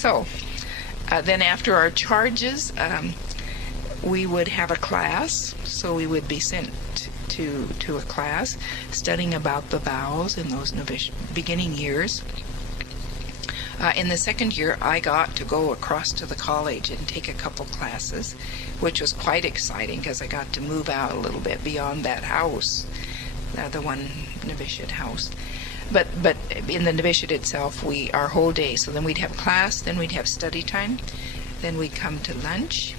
So then after our charges, we would have a class. So we would be sent to a class studying about the vows in those beginning years. In the second year, I got to go across to the college and take a couple classes, which was quite exciting because I got to move out a little bit beyond that house, the one novitiate house. But in the novitiate itself, our whole day. So then we'd have class, then we'd have study time, then we'd come to lunch,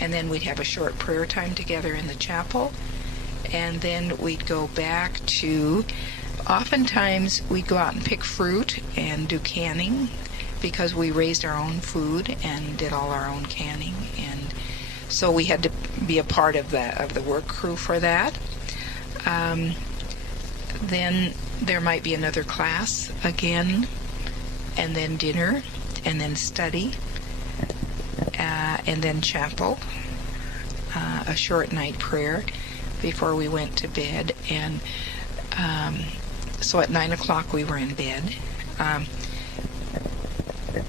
and then we'd have a short prayer time together in the chapel, and then we'd go back to, oftentimes we'd go out and pick fruit and do canning because we raised our own food and did all our own canning, and so we had to be a part of the work crew for that. Then there might be another class again, and then dinner, and then study, and then chapel, a short night prayer before we went to bed, and so at 9 o'clock we were in bed.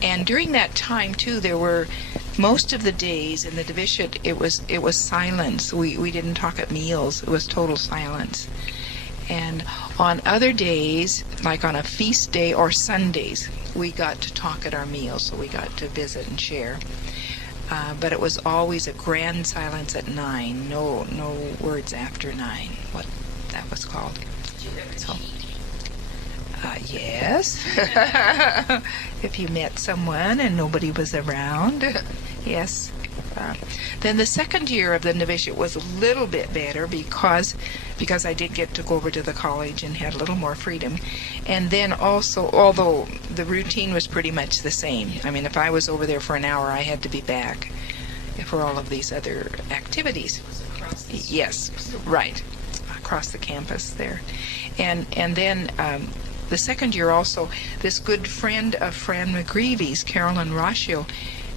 And during that time too, there were most of the days in the novitiate, it was silence. We didn't talk at meals. It was total silence. And on other days, like on a feast day or Sundays, we got to talk at our meals, so we got to visit and share. But it was always a grand silence at 9. No words after 9. What that was called. Did you ever So, cheat? Yes. If you met someone and nobody was around, yes. Then the second year of the novitiate was a little bit better because I did get to go over to the college and had a little more freedom. And then also, although the routine was pretty much the same, I mean, if I was over there for an hour, I had to be back for all of these other activities. Was it across the street? Yes, right, across the campus there. And then the second year also, this good friend of Fran McGreevy's, Carolyn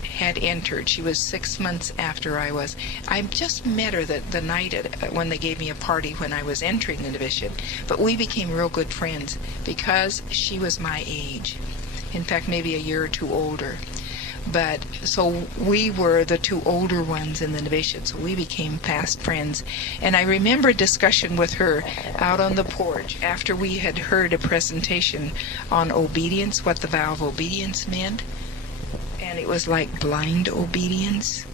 had entered. She was 6 months after I was. I just met her the night when they gave me a party when I was entering the novitiate. But we became real good friends because she was my age. In fact, maybe a year or two older. But so we were the two older ones in the novitiate, so we became fast friends. And I remember a discussion with her out on the porch after we had heard a presentation on obedience, what the vow of obedience meant. And it was like blind obedience.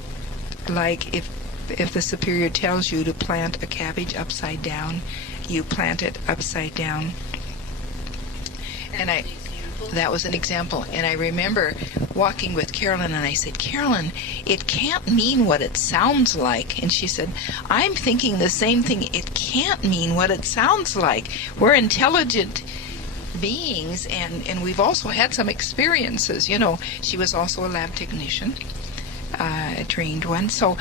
Like if the superior tells you to plant a cabbage upside down, you plant it upside down. And that was an example. And I remember walking with Carolyn, and I said, Carolyn, it can't mean what it sounds like. And she said, I'm thinking the same thing. It can't mean what it sounds like. We're intelligent beings, and we've also had some experiences. You know, she was also a lab technician, a trained one. So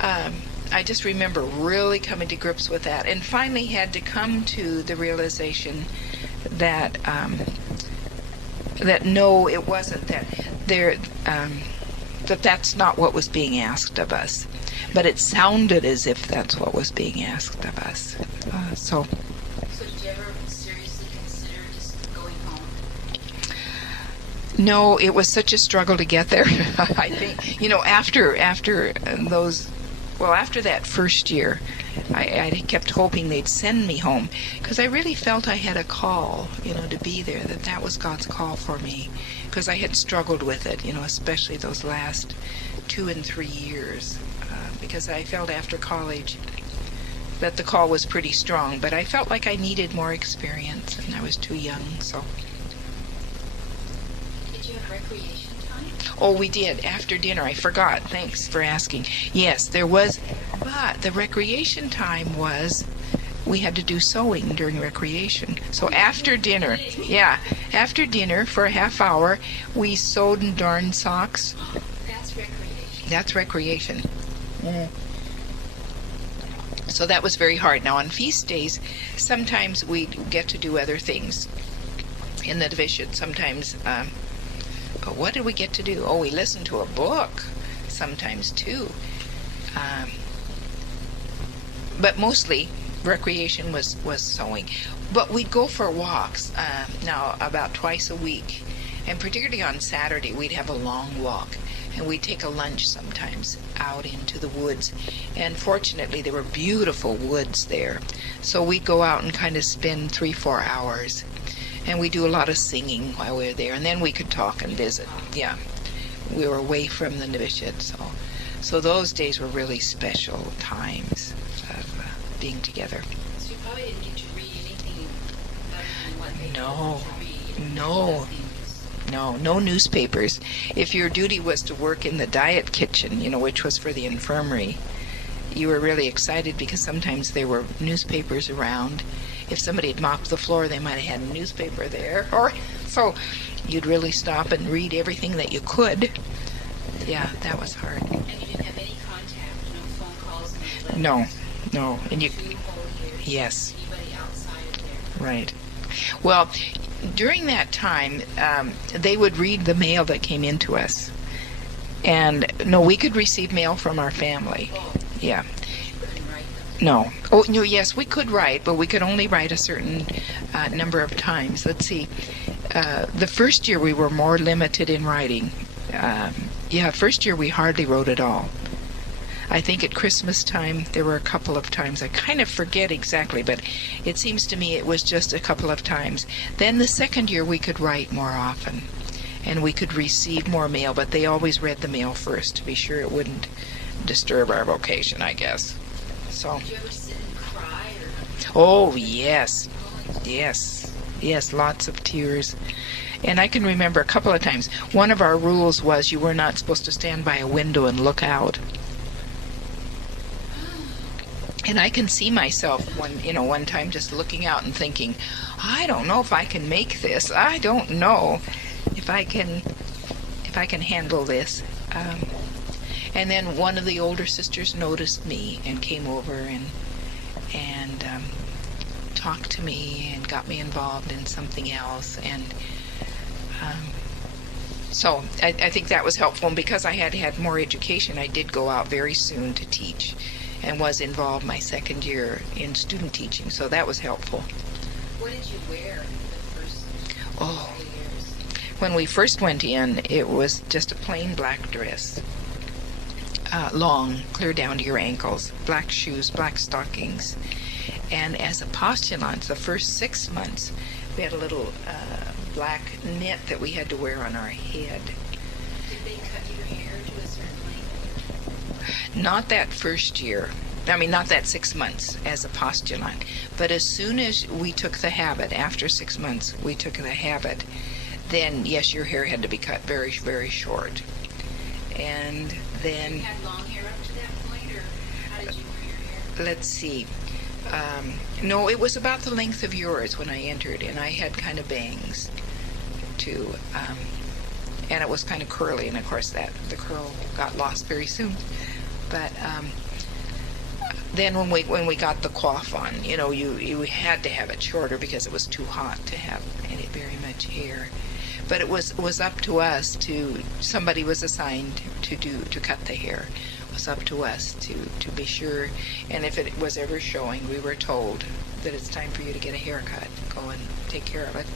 I just remember really coming to grips with that, and finally had to come to the realization that that no, it wasn't that that's not what was being asked of us, but it sounded as if that's what was being asked of us. So did you ever seriously consider just going home? No, it was such a struggle to get there. I think, you know, after that first year, I kept hoping they'd send me home because I really felt I had a call, you know, to be there, that was God's call for me, because I had struggled with it, you know, especially those last 2 and 3 years, because I felt after college that the call was pretty strong, but I felt like I needed more experience and I was too young, so. Did you have recreation time? Oh, we did, after dinner. I forgot. Thanks for asking. Yes, there was, but the recreation time was, we had to do sewing during recreation. So after dinner, after dinner for a half hour, we sewed and darned socks. That's recreation. That's recreation. So that was very hard. Now on feast days, sometimes we get to do other things in the novitiate. Sometimes, but what did we get to do? Oh, we listened to a book sometimes too. But mostly recreation was sewing. But we'd go for walks now about twice a week. And particularly on Saturday, we'd have a long walk. And we'd take a lunch sometimes out into the woods. And fortunately, there were beautiful woods there. So we'd go out and kind of spend 3-4 hours. And we do a lot of singing while we were there. And then we could talk and visit. Yeah. We were away from the novitiate. So those days were really special times of being together. So you probably didn't get to read anything other than what they No. told you to read. No. No newspapers. If your duty was to work in the diet kitchen, which was for the infirmary, you were really excited because sometimes there were newspapers around. If somebody had mopped the floor, they might have had a newspaper there. So you'd really stop and read everything that you could. Yeah, that was hard. And you didn't have any contact, no phone calls, no letters. No. And you, 2 whole years. yes, Anybody outside of there. right. Well, during that time, they would read the mail that came into us. And no, we could receive mail from our family. Oh, Yeah. you couldn't write them. No. Oh, no, yes, we could write, but we could only write a certain number of times. Let's see. The first year we were more limited in writing. First year we hardly wrote at all. I think at Christmas time there were a couple of times. I kind of forget exactly, but it seems to me it was just a couple of times. Then the second year we could write more often, and we could receive more mail, but they always read the mail first to be sure it wouldn't disturb our vocation, I guess. So, Did you ever sit and cry? oh yes, lots of tears. And I can remember a couple of times. One of our rules was you were not supposed to stand by a window and look out. And I can see myself one time just looking out and thinking, I don't know if I can make this. I don't know if I can handle this. And then one of the older sisters noticed me and came over and talked to me and got me involved in something else. And so I think that was helpful. And because I had more education, I did go out very soon to teach and was involved my second year in student teaching. So that was helpful. What did you wear the first Oh, couple of years? when we first went in, it was just a plain black dress. Long, clear down to your ankles, black shoes, black stockings. And as a postulants, the first 6 months, we had a little black net that we had to wear on our head. Did they cut your hair to a certain length? Not that first year. Not that 6 months as a postulant. But as soon as we took the habit, after 6 months, we took the habit, then, yes, your hair had to be cut very, very short. And then, You had long hair up to that point, or how did you wear your hair? let's see. No, it was about the length of yours when I entered, and I had kind of bangs, too. And it was kind of curly, and of course the curl got lost very soon. But then when we got the coif on, you had to have it shorter because it was too hot to have any very much hair. But it was up to us somebody was assigned to cut the hair. It was up to us to be sure. And if it was ever showing, we were told that it's time for you to get a haircut. Go and take care of it.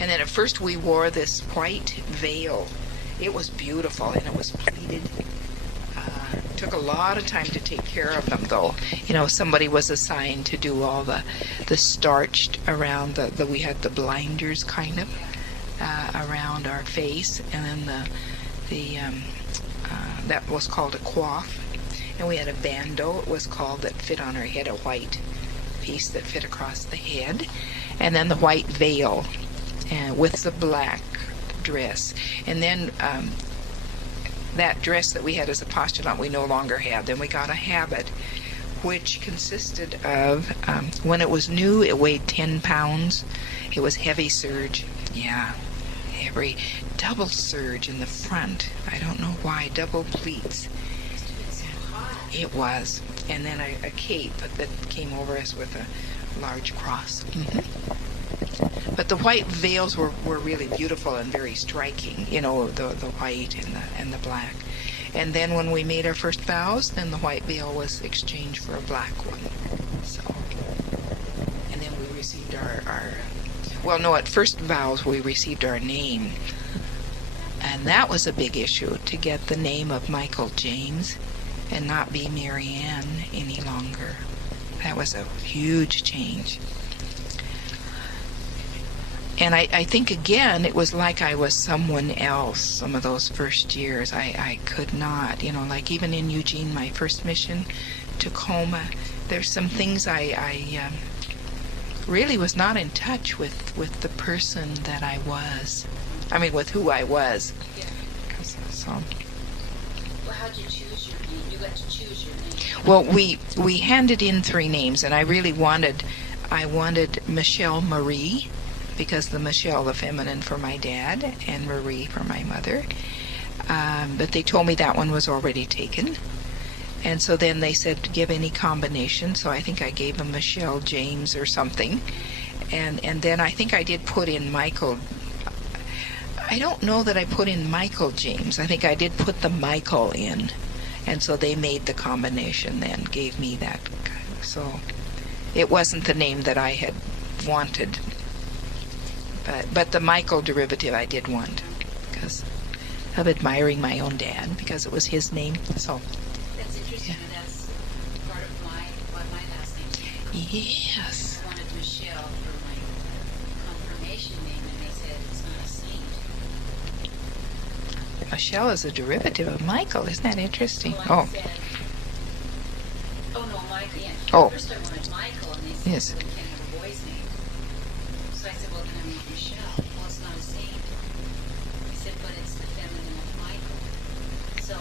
And then at first we wore this white veil. It was beautiful, and it was pleated. Took a lot of time to take care of them, though. Somebody was assigned to do all the starched around we had the blinders kind of around our face, and then that was called a coif. And we had a bandeau, it was called, that fit on our head, a white piece that fit across the head, and then the white veil with the black dress. And then that dress that we had as a postulant we no longer had. Then we got a habit, which consisted of, when it was new, it weighed 10 pounds. It was heavy serge. Yeah, every double serge in the front. I don't know why, double pleats. It was. And then a cape that came over us with a large cross. But the white veils were really beautiful and very striking, the white and the black. And then when we made our first vows, then the white veil was exchanged for a black one. So, and then we received our Well, no, at first vowels we received our name. And that was a big issue, to get the name of Michael James and not be Mary Ann any longer. That was a huge change. And I think, again, it was like I was someone else some of those first years. I could not, like even in Eugene, my first mission, Tacoma, there's some things I really was not in touch with the person that I was. I mean, with who I was. Yeah. So. Well, how'd you choose your name? You got to choose your name. Well, we handed in 3 names, and I really wanted Michelle Marie, because the Michelle, the feminine, for my dad, and Marie for my mother. But they told me that one was already taken. And so then they said, give any combination. So I think I gave them Michelle James or something. And then I think I did put in Michael. I don't know that I put in Michael James. I think I did put the Michael in. And so they made the combination then, gave me that. So it wasn't the name that I had wanted. But the Michael derivative I did want, because of admiring my own dad, because it was his name. So That's interesting. Yeah. That's part of what my last name is. yes. I wanted Michelle for my confirmation name, and they said it's not a saint. Michelle is a derivative of Michael. Isn't that interesting? So I Oh, said, no, Michael. Yeah. Oh. First I wanted Michael, and they said, Yes. well, you can't have a boy's name. So I said, well, then I want Michelle. Well, it's not a saint. I said, but it's the feminine of Michael. So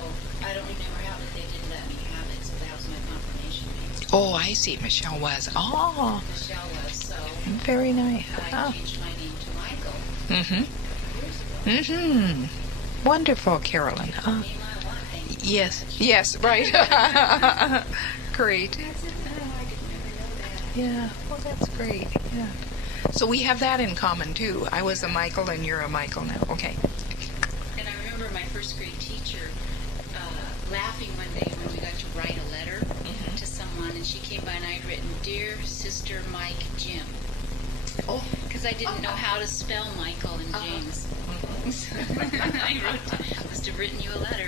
I don't remember how, but they did let me have it, so that was my confirmation name. oh, I see. Michelle was. Oh, Michelle was, so very nice. I Oh. changed my name to Michael Mm-hmm. years ago. Mm-hmm. Wonderful, Carolyn. Name I want, thank you. Yes, right. Great. That's it. Oh, I didn't ever know that. Yeah, well, that's great. Yeah. So we have that in common, too. I was a Michael, and you're a Michael now. Okay. And I remember my first grade teacher laughing one day when we got to write a letter to someone, and she came by and I had written, Dear Sister Mike Jim. Oh. Because I didn't know how to spell Michael and James. So I must have written you a letter.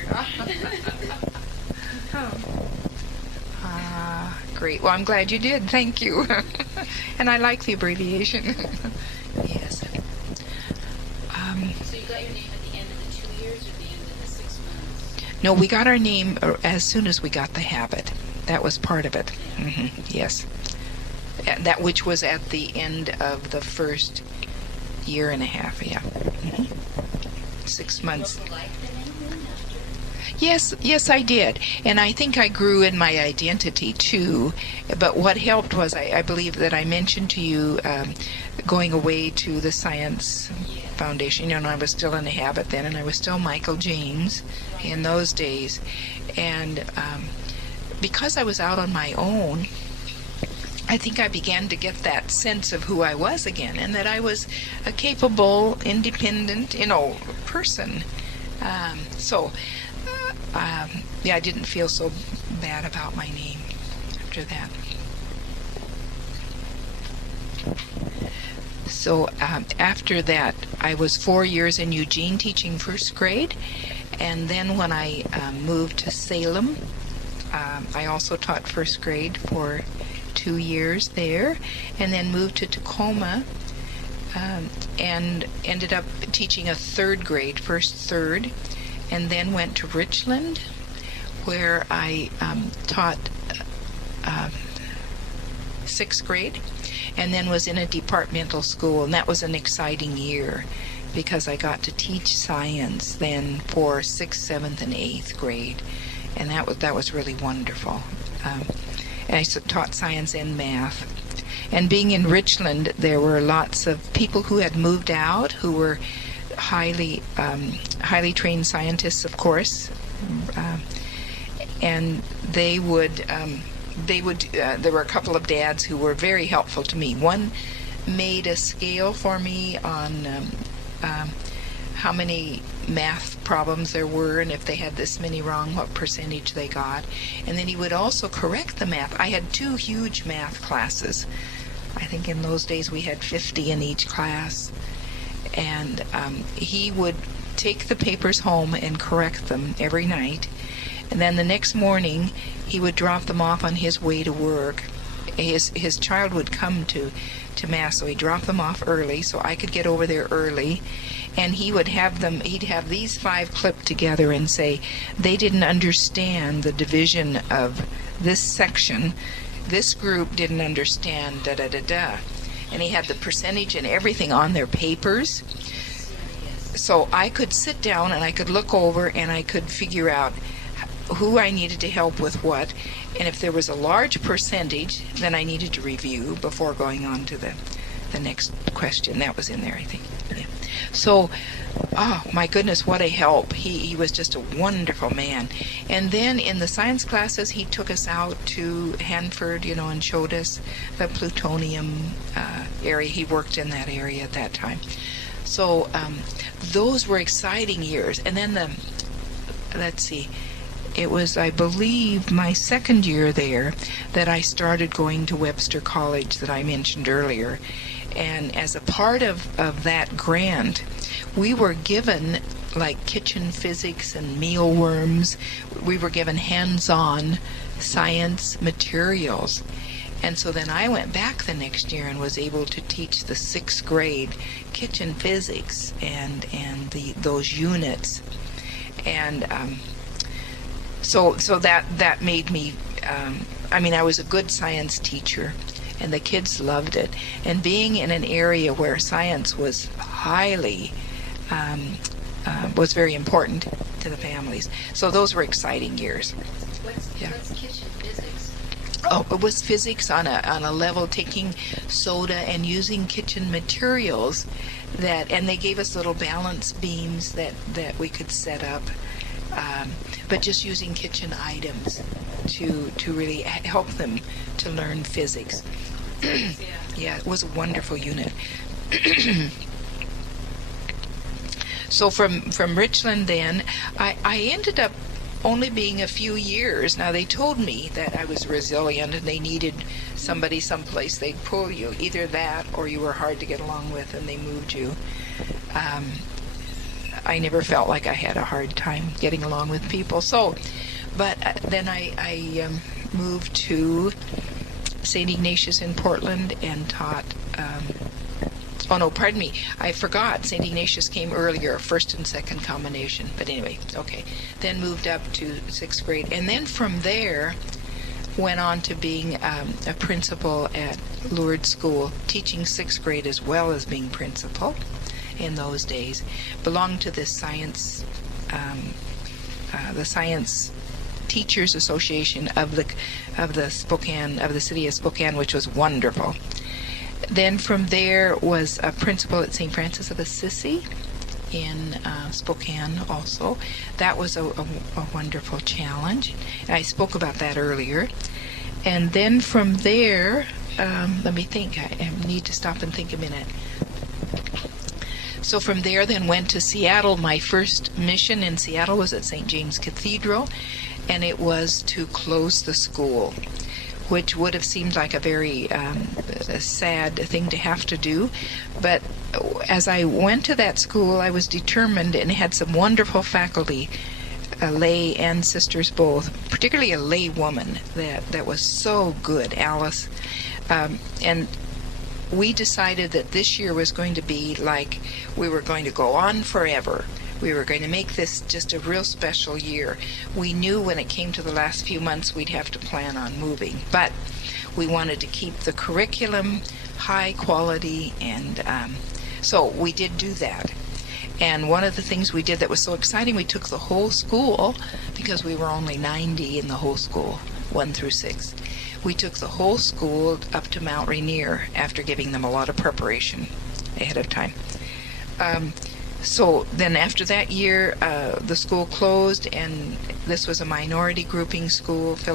Great. Well, I'm glad you did. Thank you. And I like the abbreviation. Yes. So you got your name at the end of the 2 years or the end of the 6 months? No, we got our name as soon as we got the habit. That was part of it. Yes. That which was at the end of the first year and a half. Yeah. 6 months. Did you like the name then after? Yes, I did. And I think I grew in my identity, too. But what helped was, I believe that I mentioned to you going away to the Science Foundation. I was still in the habit then, and I was still Michael James in those days. And because I was out on my own, I think I began to get that sense of who I was again, and that I was a capable, independent, person. I didn't feel so bad about my name after that. So after that, I was 4 years in Eugene teaching first grade, and then when I moved to Salem, I also taught first grade for 2 years there, and then moved to Tacoma and ended up teaching a third grade, first third, and then went to Richland, where I taught sixth grade, and then was in a departmental school, and that was an exciting year because I got to teach science then for 6th, 7th, and 8th grade, and that was really wonderful. And I taught science and math. And being in Richland, there were lots of people who had moved out, who were highly trained scientists, of course, and they would there were a couple of dads who were very helpful to me. One made a scale for me on how many math problems there were, and if they had this many wrong, what percentage they got. And then he would also correct the math. I had 2 huge math classes I think in those days we had 50 in each class. And he would take the papers home and correct them every night. And then the next morning, he would drop them off on his way to work. His child would come to Mass, so he'd drop them off early so I could get over there early. And he would he'd have these 5 clipped together and say, they didn't understand the division of this section. This group didn't understand da-da-da-da. And he had the percentage and everything on their papers. So I could sit down and I could look over and I could figure out who I needed to help with what. And if there was a large percentage, then I needed to review before going on to the next question. That was in there, I think. Yeah. So, oh my goodness, what a help. He was just a wonderful man. And then in the science classes, he took us out to Hanford, and showed us the plutonium area. He worked in that area at that time. So those were exciting years. And then let's see, it was, I believe, my second year there that I started going to Webster College that I mentioned earlier. And as a part of that grant, we were given like kitchen physics and mealworms. We were given hands-on science materials. And so then I went back the next year and was able to teach the 6th grade kitchen physics and those units. And so that made me, I was a good science teacher, and the kids loved it. And being in an area where science was was very important to the families. So those were exciting years. What's kitchen physics? Oh, it was physics on a level, taking soda and using kitchen materials and they gave us little balance beams that we could set up, but just using kitchen items to really help them to learn physics. Yeah, it was a wonderful unit. So from Richland then, I ended up only being a few years. Now, they told me that I was resilient and they needed somebody someplace they'd pull you. Either that or you were hard to get along with and they moved you. I never felt like I had a hard time getting along with people. But then I moved to St. Ignatius in Portland and taught... I forgot. St. Ignatius came earlier, first and second combination. But anyway, okay. Then moved up to 6th grade. And then from there, went on to being a principal at Lourdes School, teaching 6th grade as well as being principal in those days. Belonged to the Science Teachers Association of the city of Spokane, which was wonderful. Then from there was a principal at St. Francis of Assisi in Spokane also. That was a wonderful challenge. I spoke about that earlier. And then from there, let me think. I need to stop and think a minute. So from there then went to Seattle. My first mission in Seattle was at St. James Cathedral, and it was to close the school, which would have seemed like a very sad thing to have to do. But as I went to that school, I was determined and had some wonderful faculty, lay and sisters both, particularly a lay woman that was so good, Alice. And we decided that this year was going to be like we were going to go on forever. We were going to make this just a real special year. We knew when it came to the last few months we'd have to plan on moving, but we wanted to keep the curriculum high quality, and so we did do that. And one of the things we did that was so exciting, we took the whole school, because we were only 90 in the whole school, 1 through 6. We took the whole school up to Mount Rainier after giving them a lot of preparation ahead of time. So then after that year, the school closed, and this was a minority grouping school, a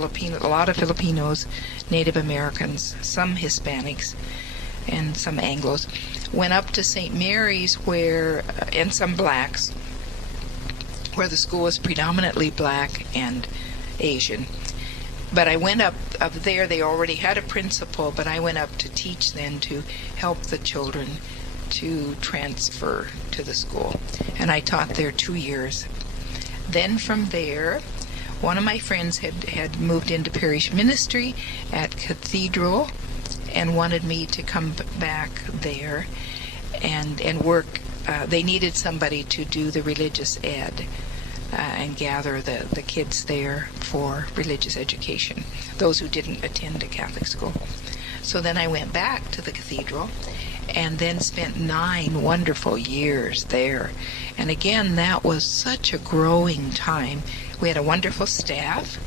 lot of Filipinos, Native Americans, some Hispanics, and some Anglos. Went up to St. Mary's and some blacks, where the school was predominantly black and Asian. But I went up there. They already had a principal, but I went up to teach then to help the children to transfer to the school. And I taught there 2 years. Then from there, one of my friends had moved into parish ministry at Cathedral and wanted me to come back there and work. They needed somebody to do the religious ed and gather the kids there for religious education, those who didn't attend a Catholic school. So then I went back to the Cathedral and then spent 9 wonderful years there. And again, that was such a growing time. We had a wonderful staff,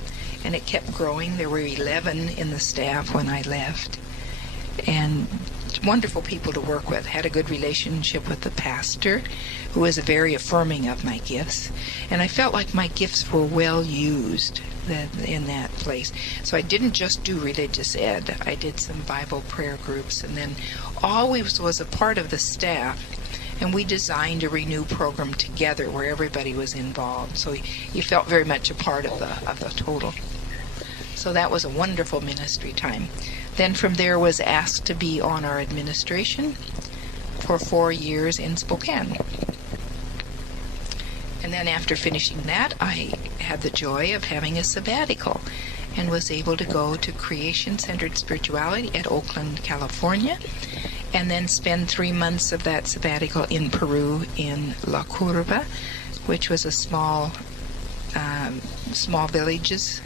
and it kept growing. There were 11 in the staff when I left, and wonderful people to work with. Had a good relationship with the pastor, who was very affirming of my gifts, and I felt like my gifts were well used in that place. So I didn't just do religious ed. I did some Bible prayer groups, and then always was a part of the staff, and we designed a Renew program together where everybody was involved. So you felt very much a part of the total. So that was a wonderful ministry time. Then from there was asked to be on our administration for 4 years in Spokane. And then after finishing that, I had the joy of having a sabbatical and was able to go to Creation-Centered Spirituality at Oakland, California, and then spend 3 months of that sabbatical in Peru in La Curva, which was a small villages.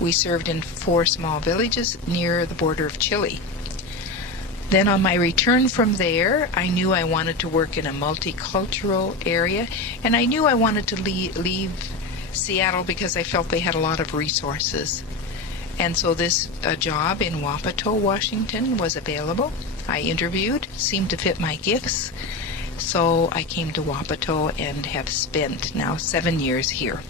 We served in 4 small villages near the border of Chile. Then on my return from there, I knew I wanted to work in a multicultural area, and I knew I wanted to leave Seattle because I felt they had a lot of resources. And so this job in Wapato, Washington was available. I interviewed, seemed to fit my gifts, so I came to Wapato and have spent now 7 years here.